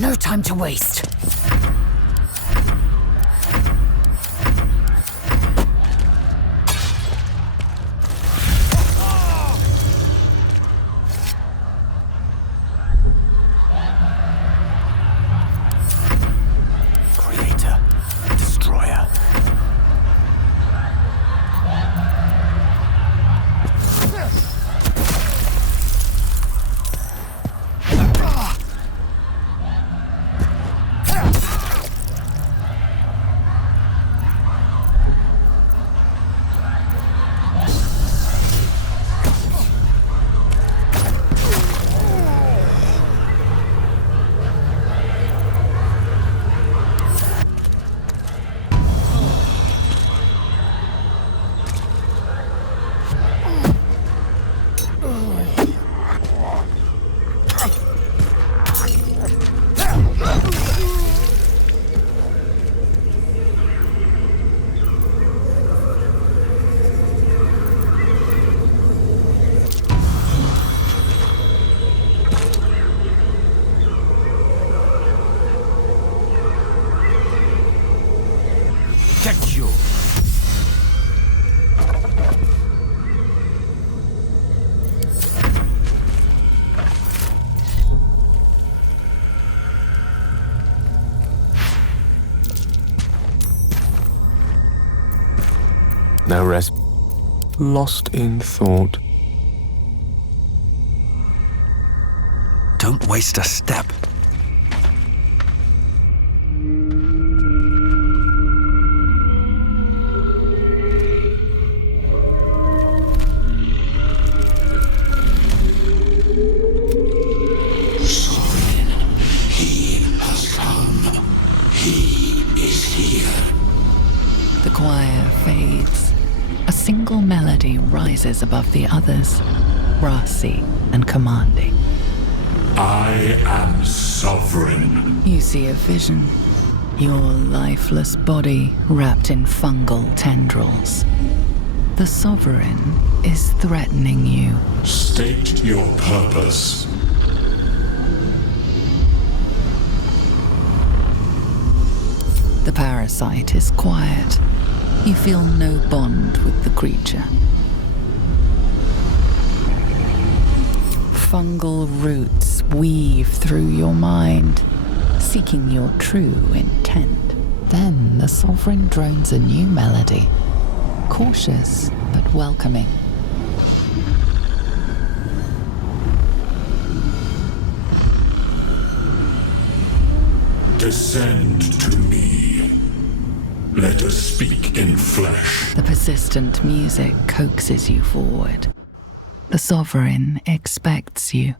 No time to waste. Creator, destroyer. Get you! No rest. Lost in thought. Don't waste a step. The choir fades. A single melody rises above the others, brassy and commanding. I am sovereign. You see a vision. Your lifeless body wrapped in fungal tendrils. The sovereign is threatening you. State your purpose. The parasite is quiet. You feel no bond with the creature. Fungal roots weave through your mind, seeking your true intent. Then the sovereign drones a new melody, cautious but welcoming. Descend to me. Let us speak in flesh. The persistent music coaxes you forward. The sovereign expects you.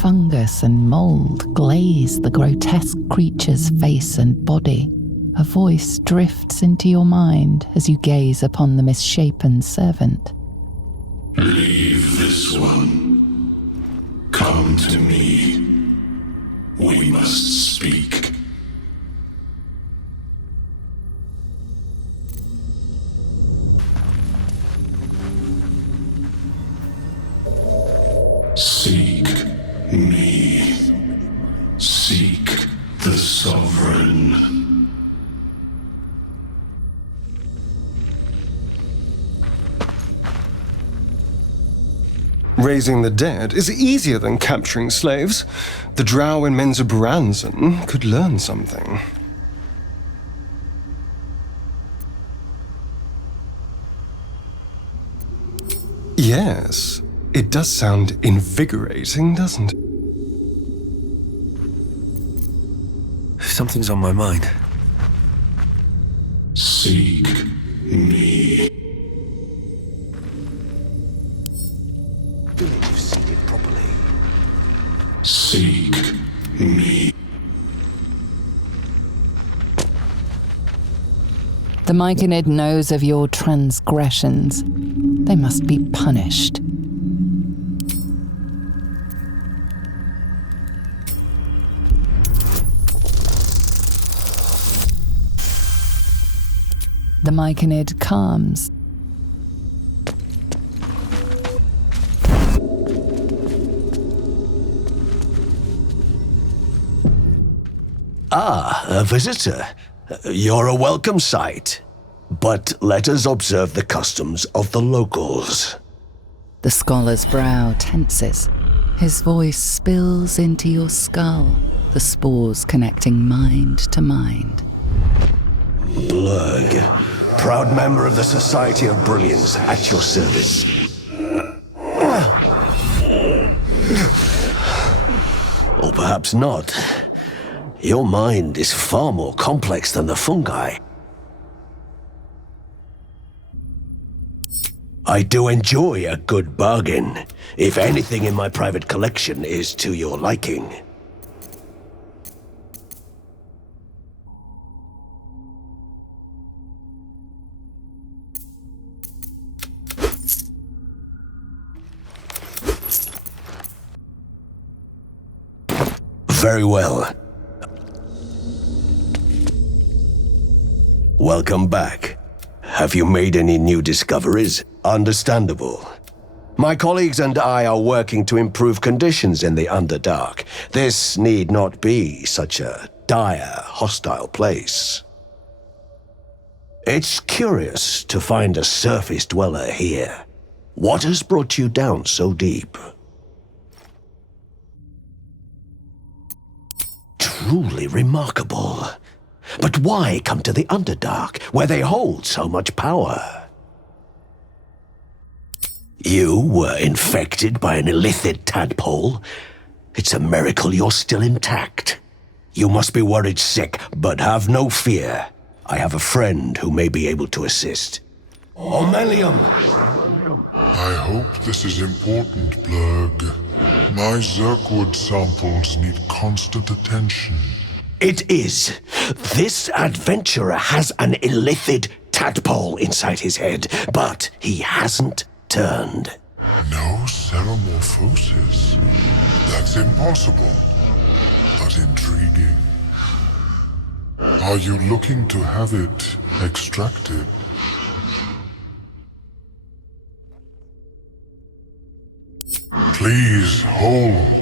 Fungus and mold glaze the grotesque creature's face and body. A voice drifts into your mind as you gaze upon the misshapen servant. Leave this one. Come to me. We must speak. Seek me. Seek the sovereign. Raising the dead is easier than capturing slaves. The drow in Menzoberranzan could learn something. Yes, it does sound invigorating, doesn't it? Something's on my mind. Seek me. Believe you've seen it properly. Seek me. The Myconid knows of your transgressions. They must be punished. The Myconid calms. Ah, a visitor. You're a welcome sight. But let us observe the customs of the locals. The scholar's brow tenses. His voice spills into your skull, the spores connecting mind to mind. Blurg, proud member of the Society of Brilliance, at your service. Or perhaps not. Your mind is far more complex than the fungi. I do enjoy a good bargain, if anything in my private collection is to your liking. Very well. Welcome back. Have you made any new discoveries? Understandable. My colleagues and I are working to improve conditions in the Underdark. This need not be such a dire, hostile place. It's curious to find a surface dweller here. What has brought you down so deep? Truly remarkable. But why come to the Underdark, where they hold so much power? You were infected by an illithid tadpole? It's a miracle you're still intact. You must be worried sick, but have no fear. I have a friend who may be able to assist. Omelium! I hope this is important, Blurg. My Zerkwood samples need constant attention. It is. This adventurer has an illithid tadpole inside his head, but he hasn't turned. No ceremorphosis. That's impossible, but intriguing. Are you looking to have it extracted? Please hold.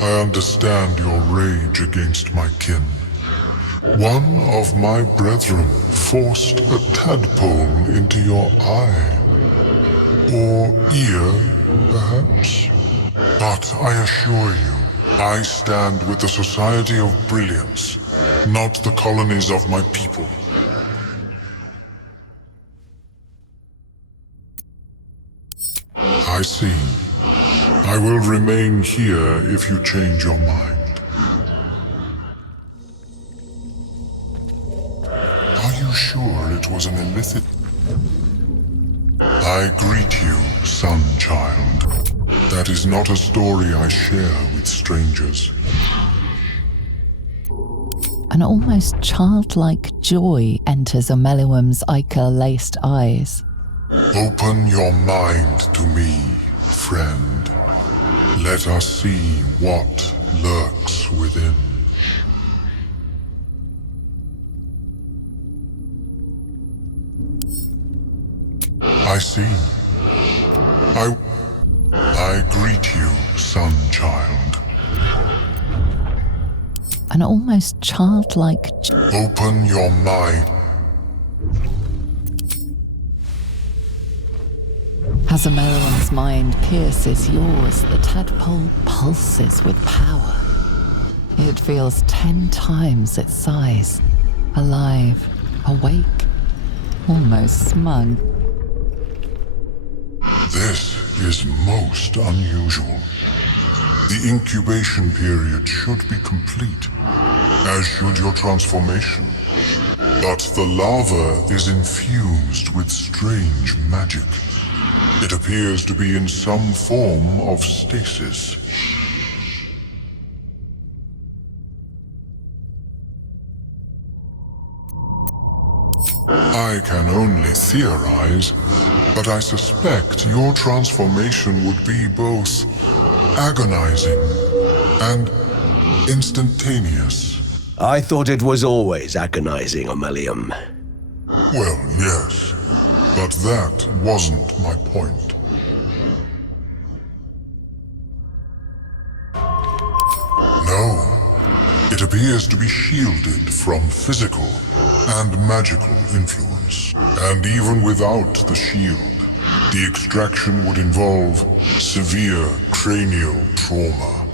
I understand your rage against my kin. One of my brethren forced a tadpole into your eye. Or ear, perhaps? But I assure you, I stand with the Society of Brilliance, not the colonies of my people. I see. I will remain here if you change your mind. Are you sure it was an illicit? I greet you, son-child. That is not a story I share with strangers. An almost childlike joy enters Omelium's ichor-laced eyes. Open your mind to me, friend. Let us see what lurks within. I see. I greet you, son-child. An almost childlike Open your mind. As Amelian's mind pierces yours, the tadpole pulses with power. It feels 10 times its size, alive, awake, almost smug. This is most unusual. The incubation period should be complete, as should your transformation. But the larva is infused with strange magic. It appears to be in some form of stasis. I can only theorize, but I suspect your transformation would be both agonizing and instantaneous. I thought it was always agonizing, Amelium. Well, yes, but that wasn't my point. No, it appears to be shielded from physical and magical influence. And even without the shield, the extraction would involve severe cranial trauma.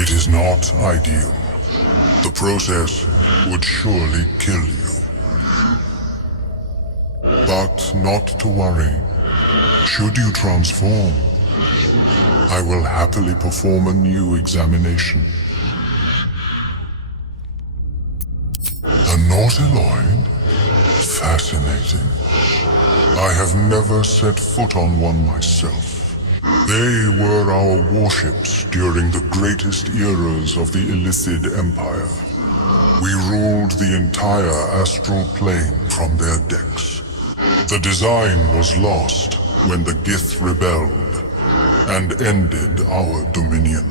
It is not ideal. The process would surely kill you. But not to worry. Should you transform, I will happily perform a new examination. A Nautiloid? Fascinating. I have never set foot on one myself. They were our warships during the greatest eras of the Illithid Empire. We ruled the entire astral plane from their decks. The design was lost when the Gith rebelled and ended our dominion.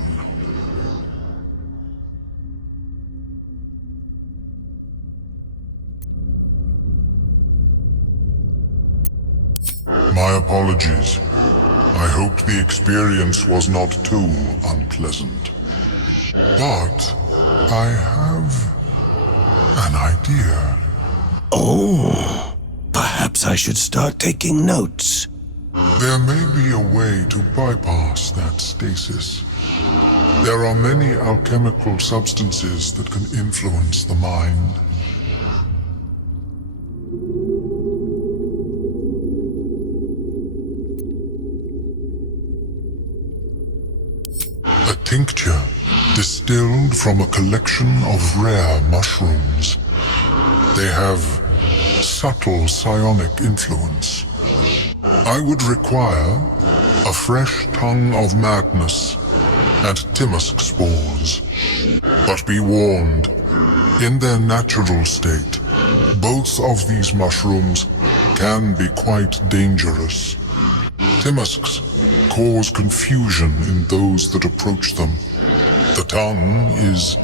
My apologies. I hoped the experience was not too unpleasant. But I have an idea. Oh, perhaps I should start taking notes. There may be a way to bypass that stasis. There are many alchemical substances that can influence the mind. A tincture distilled from a collection of rare mushrooms. They have subtle psionic influence. I would require a fresh tongue of madness and Timusk spores. But be warned, in their natural state, both of these mushrooms can be quite dangerous. Timusks cause confusion in those that approach them. The tongue is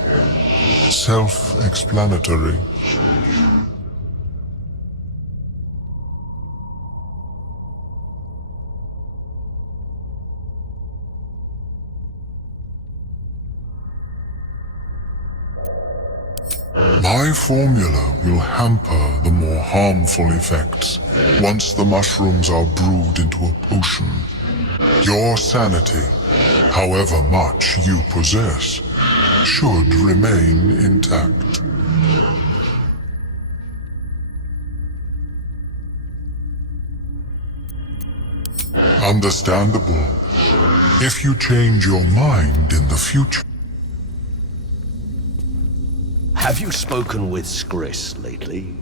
self-explanatory. My formula will hamper the more harmful effects once the mushrooms are brewed into a potion. Your sanity, however much you possess, should remain intact. Understandable. If you change your mind in the future. Have you spoken with Skris lately?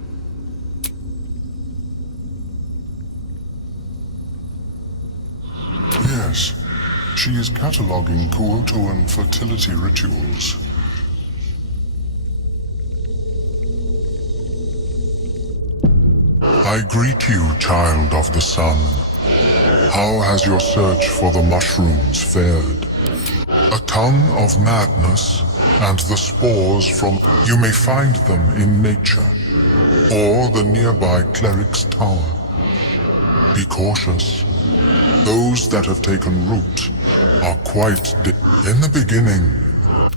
Yes. She is cataloging Kuotoan fertility rituals. I greet you, child of the sun. How has your search for the mushrooms fared? A tongue of madness and the spores from... You may find them in nature, or the nearby cleric's tower. Be cautious. Those that have taken root are quite... In the beginning,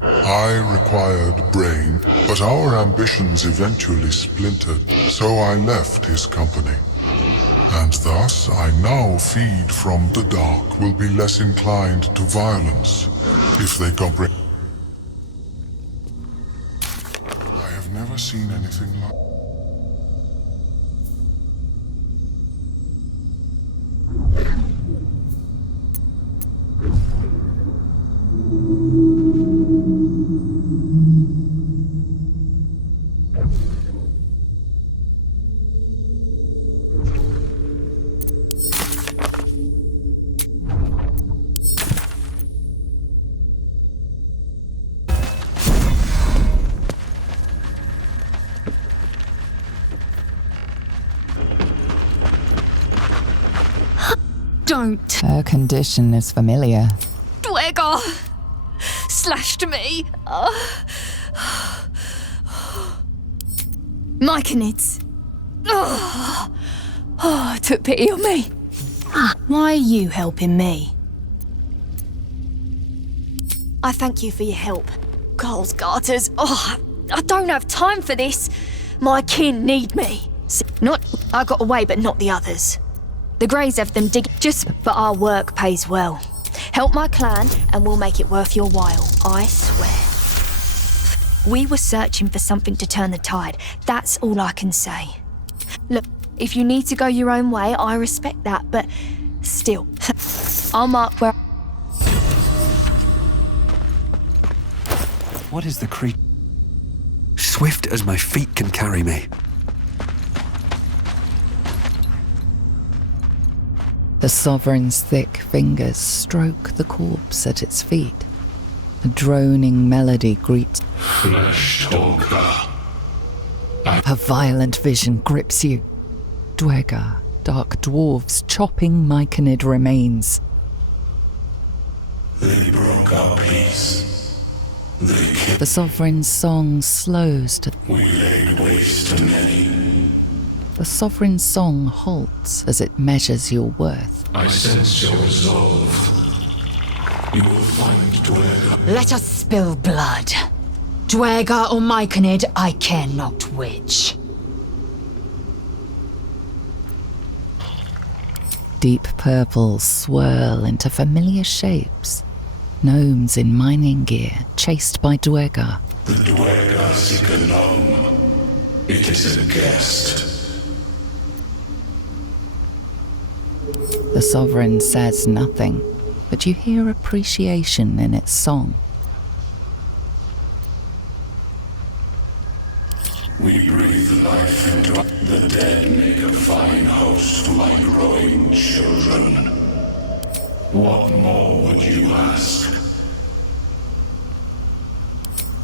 I required brain, but our ambitions eventually splintered, so I left his company. And thus, I now feed from the dark will be less inclined to violence, if they comprehend. I have never seen anything like... Don't. Her condition is familiar. Dwegar slashed me. Myconids. Took pity on me. Why are you helping me? I thank you for your help. Girls, garters. I don't have time for this. My kin need me. I got away, but not the others. The Greys have them dig but our work pays well. Help my clan and we'll make it worth your while, I swear. We were searching for something to turn the tide. That's all I can say. Look, if you need to go your own way, I respect that, but still, I'll mark where... What is the creature? Swift as my feet can carry me. The Sovereign's thick fingers stroke the corpse at its feet. A droning melody greets. Flesh talker. Her violent vision grips you. Dwegar, dark dwarves chopping Myconid remains. They broke our peace. They killed. The Sovereign's song slows to... We laid waste to many. The Sovereign's song halts as it measures your worth. I sense your resolve. You will find Dwegar. Let us spill blood. Dwegar or Myconid, I care not which. Deep purples swirl into familiar shapes. Gnomes in mining gear, chased by Dwegar. The Dwegar seek a gnome. It is a guest. The Sovereign says nothing, but you hear appreciation in its song. We breathe life into the dead, make a fine host for my growing children. What more would you ask?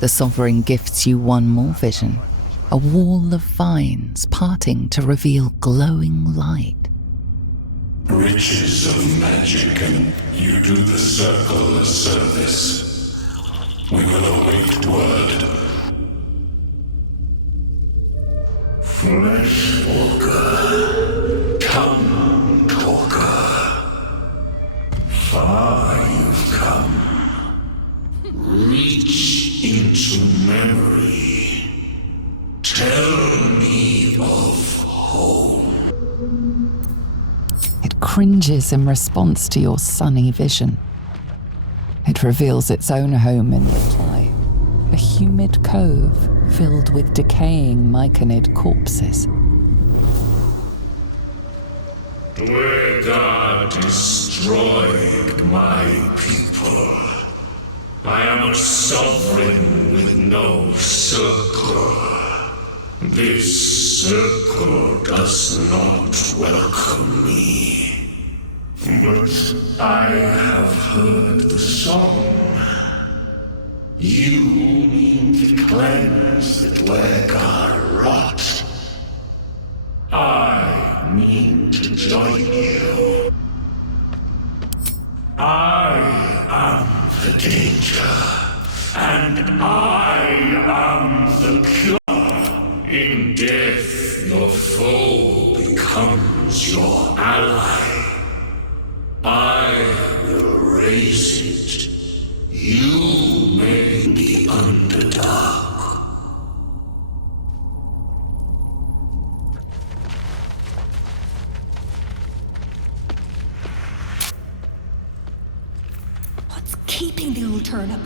The Sovereign gifts you one more vision, a wall of vines parting to reveal glowing light. Riches of magic, and you do the circle a service. We will await word. Flesh walker, come talker. Far you've come. Reach into memory. Tell me of home. It cringes in response to your sunny vision. It reveals its own home in reply, a humid cove filled with decaying Myconid corpses. Dwegar destroyed my people. I am a sovereign with no circle. This circle does not welcome me. But I have heard the song. You mean to cleanse the Dwegar rot. I mean to join you. I am the danger, and I am the cure. In death, your foe becomes your ally. I will raise it. You may be Underdark. What's keeping the old turnip?